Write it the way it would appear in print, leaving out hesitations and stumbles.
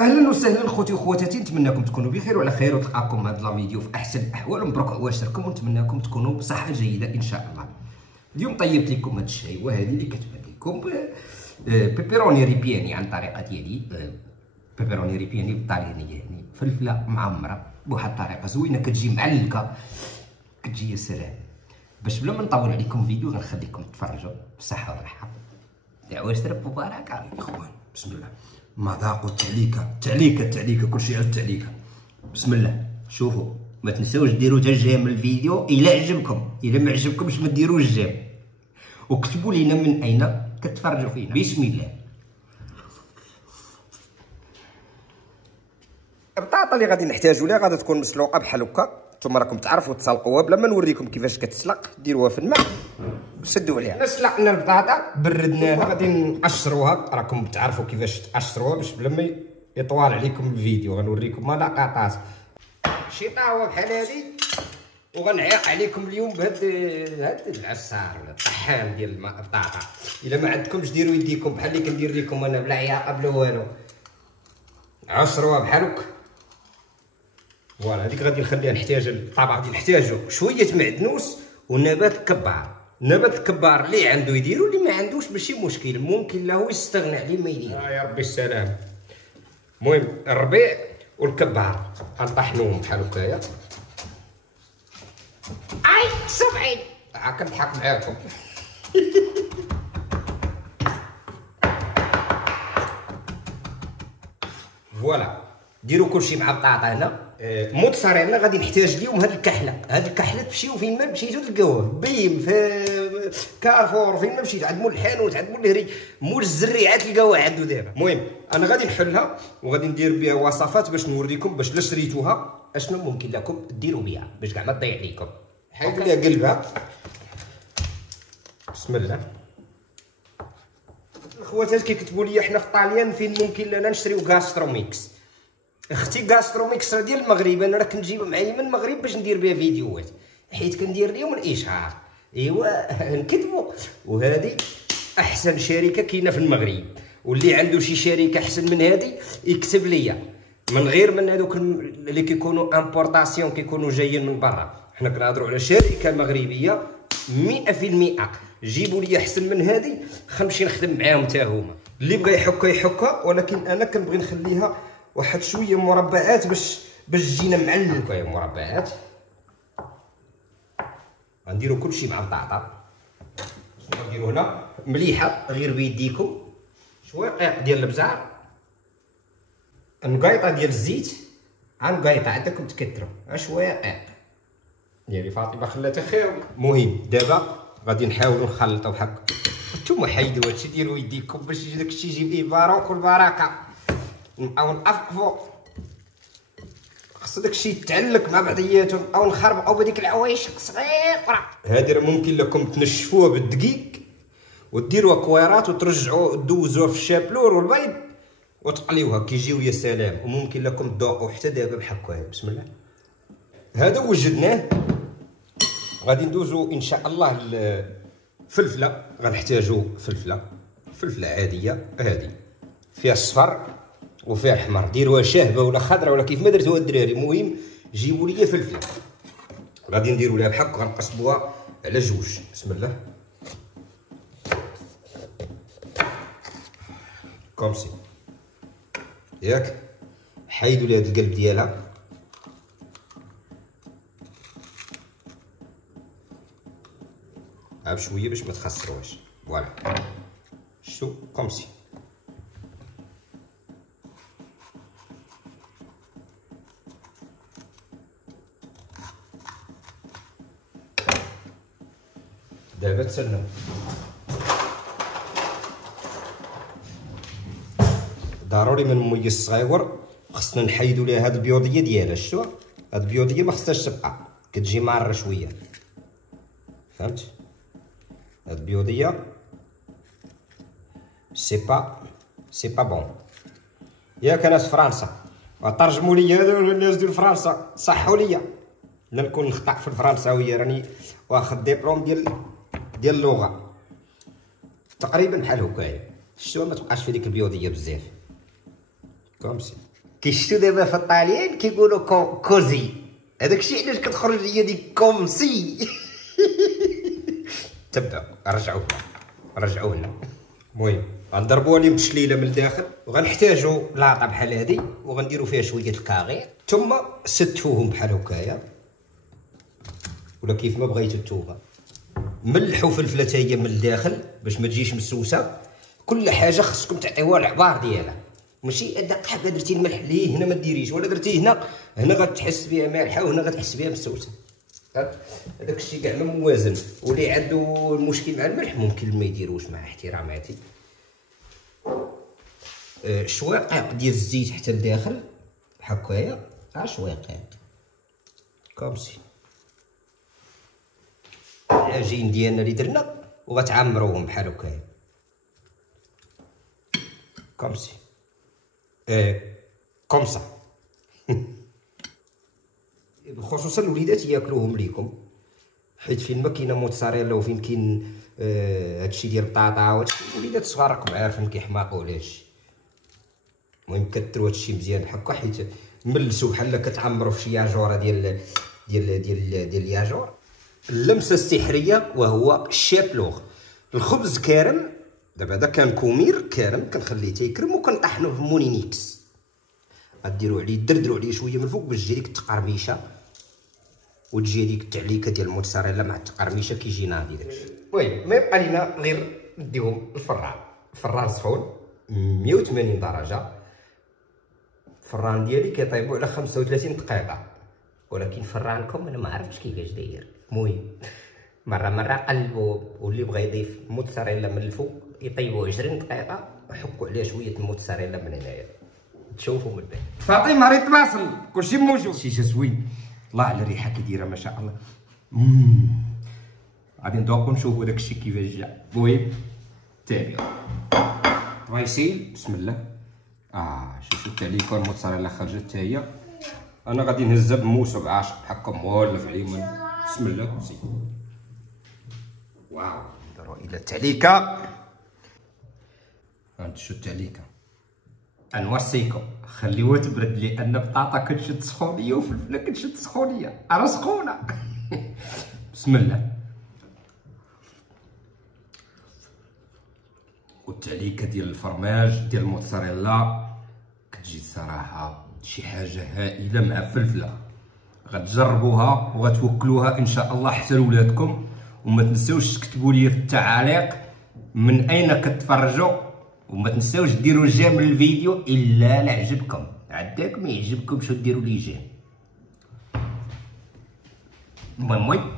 اهلا وسهلا خوتي وخواتاتي، نتمنىكم تكونوا بخير وعلى خير وتلقاكم هذا الفيديو في احسن الاحوال ومبروك عواشركم، ونتمنىكم تكونوا بصحه جيده ان شاء الله. اليوم طيبت لكم هذا الشاي وهذه اللي كتبان لكم بيبروني ريبياني عن طريقه ديالي. بيبروني ريبياني بالطاليانيه، يعني فلفله معمره بواحد الطريقه زوينه كتجي معلقه، كتجي يا سلام. باش بلا ما نطول عليكم فيديو غنخليكم تفرجوا بصحه والراحه. عواشر مباركه يا اخوان. بسم الله. مذاق التعليكه كلشي على التعليكه. بسم الله. شوفوا ما تنساوش ديروا تجام الفيديو الا عجبكم، الا ما عجبكمش ما ديروش جيم، وكتبوا لينا من اين كتفرجوا فينا. بسم الله. البطاطا اللي غادي نحتاجوا ليها غادي تكون مسلوقه بحال هكا، نتوما راكم تعرفوا تسلقوها بلا ما نوريكم كيفاش كتسلق. ديروها في الماء وسدوا عليها. سلقنا البطاطا بردناها غادي نقشروها، راكم تعرفوا كيفاش تقشروها باش بلا ما يطوال عليكم الفيديو. غنوريكم لقطات شي طاوه بحال هذه، وغنعيق عليكم اليوم بهاد العصار ولا الطحان ديال البطاطا. الا ما عندكمش ديروا يديكم بحال اللي كندير لكم انا بلا عياقه بلا والو. عصروها بحال هكا. فوالا هذيك غادي نخليها طبعا غادي نحتاجو شويه معدنوس ونبات الكبار. نبات الكبار اللي عنده يديرو، اللي ما عندوش ماشي مشكل، ممكن له يستغنى عليه ما يدير. يا ربي السلام. المهم الربيع والكبار غنطحنوهم بحال هكايا. اي سمعي كنضحك معاكم. فوالا ديروا كلشي مع بطاطا. هنا متصارينا غادي نحتاج اليوم هاد الكحله. هاد الكحله تمشيو فين ما مشيتو تلقاوها، بيم في كارفور، فين ما مشيتو عند مول الحانوت، عند مول الهري، مول الزريعات تلقاوها عنده دابا. المهم انا غادي نحلها وغادي ندير بها وصفات باش نوريكم باش لا شريتوها اشنو ممكن لكم ديروا بها باش كاع ما تضيع عليكم. حيدوا ليها قلبها. بسم الله. الخواتات كيكتبوا لي حنا في طاليان فين ممكن لنا نشريو غاستروميكس. اختي غاستروميكس راه ديال المغرب، انا راه كنجيب معايا من المغرب باش ندير بها فيديوهات، حيت كندير لهم الاشهار. ايوا نكتبوا. وهذه احسن شركه كاينه في المغرب، واللي عنده شي شركه احسن من هذه يكتب ليا، من غير من هذوك اللي كيكونوا امبورطاسيون كيكونوا جايين من برا. حنا كنهضروا على شركه مغربيه 100%. جيبوا لي احسن من هذه غنمشي نخدم معاهم حتى هما. اللي بغى يحكها يحكها، ولكن انا كنبغي نخليها واحد شويه مربعات باش تجينا معلقه. يا مربعات غنديروا كلشي مع البطاطا. شنو نديروا هنا؟ مليحه غير بيديكم، شويه ديال البزار، نقيطه ديال الزيت، نقيطه عندكم تكثروا شويه ديالي فاطمه خلاتها خير. المهم دابا غادي نحاولوا نخلطوا هكا. نتوما حيدوا هادشي، ديروا يديكم باش داكشي يجي فيه بارك والبركه. نبقاو نأفقفوا، خص داكشي يتعلق مع بعضياتو، نبقاو نخربقوا بهاديك العوايشك صغيره. هادي راه ممكن لكم تنشفوها بالدقيق وديروها كويرات وترجعوا دوزوها في الشابلور والبيض وتقليوها كيجيو يا سلام. وممكن لكم تذوقوا حتى دابا بحال هكا. بسم الله. هذا وجدناه. غادي ندوزو ان شاء الله الفلفله. غنحتاجو فلفله عاديه، هذه فيها الصفر وفيها الحمر. ديروها شاهبه ولا خضراء ولا كيف ما درتوها الدراري. المهم جيبوا لي فلفله. غادي نديروا لها بحال هكا، غنقسموها على جوج. بسم الله. كومسي ياك. حيدوا لي هذا القلب ديالها. بشويه باش ما تخسروهاش. فوالا شتو كومسي. دابا تسناو. ضروري من المي الصغيور خصنا نحيدوا ليها هاد البيوضيه ديالها. شتو هاد البيوضيه ما خصهاش تبقى، كتجي ماره شويه، فهمت؟ هاد البيوضيه سي با بون. ياك ناس فرنسا ترجموا لي هذا الناس ديال فرنسا، صحوا لي لا نكون نخطا في الفرنساويه. راني واخد ديبلوم ديال اللغه تقريبا بحال هكايا. شتو ما تبقاش في ديك البيوضيه بزاف. كومسي كيشتو دابا في الطاليان كيقولوا كوزي، هذاك الشيء علاش كتخرج ليا ديك كومسي. تبعوا رجعوه لنا. المهم غنضربوها لهم بشليله من الداخل، وغنحتاجوا لاطه بحال هذه، وغنديروا فيها شويه الكاغير، ثم ستوهم بحال هكايا ولا كيف ما بغيتو نتوما. ملحوا فلفله حتى هي من الداخل باش ما تجيش مسوسه. كل حاجه خصكم تعطيوها العبار ديالها، ماشي ادق حبه درتي الملح ليه هنا ما ديريش، ولا درتي هنا غتحس بها مالحه وهنا غتحس بها مسوسه. هذاك الشيء كاع ما موازن. واللي عنده المشكل مع الملح ممكن ما يديروش، مع احتراماتي. شويقيق ديال الزيت حتى لداخل هكايا، شويقيق كومسي. العجين ديالنا اللي درنا وغتعمروهم بحال هكايا كومسي كومسا. خصوصا الوليدات ياكلوهم ليكم، حيت فين ما كاينه موتزاريلا وفين كاين هادشي ديال البطاطا وهادشي، الوليدات الصغار راكم عارفين كيحماقوا على هادشي. المهم كثروا هادشي مزيان هكا، حيت ملسوا بحال كتعمروا في شي ياجوره ديال الياجور. اللمسه السحريه وهو الشابلوغ. الخبز كارم، دابا هذا كان كومير كارم، كنخليه تيكرم وكنطحنوه في مونينيكس. غديروا عليه دردروا عليه شويه من الفوق باش تجي ديك التقرميشه، وتجي ديك التعليكه ديال الموتزاريلا مع التقرميشه، كيجي ناضي داكشي. المهم ما يبقى لينا غير نديهم الفران سخون 180 درجه. الفران ديالي كيطيبوا على 35 دقيقه، ولكن فرانكم انا ما عرفتش كيفاش داير. المهم مره قلبوا، واللي بغى يضيف موتزاريلا من الفوق يطيبوا 20 دقيقه، وحكوا عليه شويه الموتزاريلا من هنايا تشوفوا من بعد. فاطمه راه تواصل كلشي موجود. شيشه زوين، الله على الريحه كي دايره ما شاء الله. غادي نذوقوا نشوفوا داكشي كيفاش جا. المهم تابعوا. طويسيل بسم الله. شوفوا التعليكه الموتزاريلا خرجت حتى هي. انا غادي نهزها بموسو بعاشق هكا مولف عليهم. بسم الله وسي. واو نديرو الى التعليكه. غنشدو التعليكه، نوصيكم خليوها تبرد، لان البطاطا كتشد سخونيه وفلفله كتشد سخونيه، راه سخونه. بسم الله. والتعليكه ديال الفرماج ديال الموتزاريلا كتجي صراحه شي حاجه هائله مع الفلفله. غتجربوها وغتوكلوها ان شاء الله حتى لولادكم. وما تنساوش تكتبوا لي في التعاليق من اين كتفرجوا، وما تنساوش ديروا جيم للفيديو الا لا عجبكم. عداك ما يعجبكمش وديروا لي جيم. المهم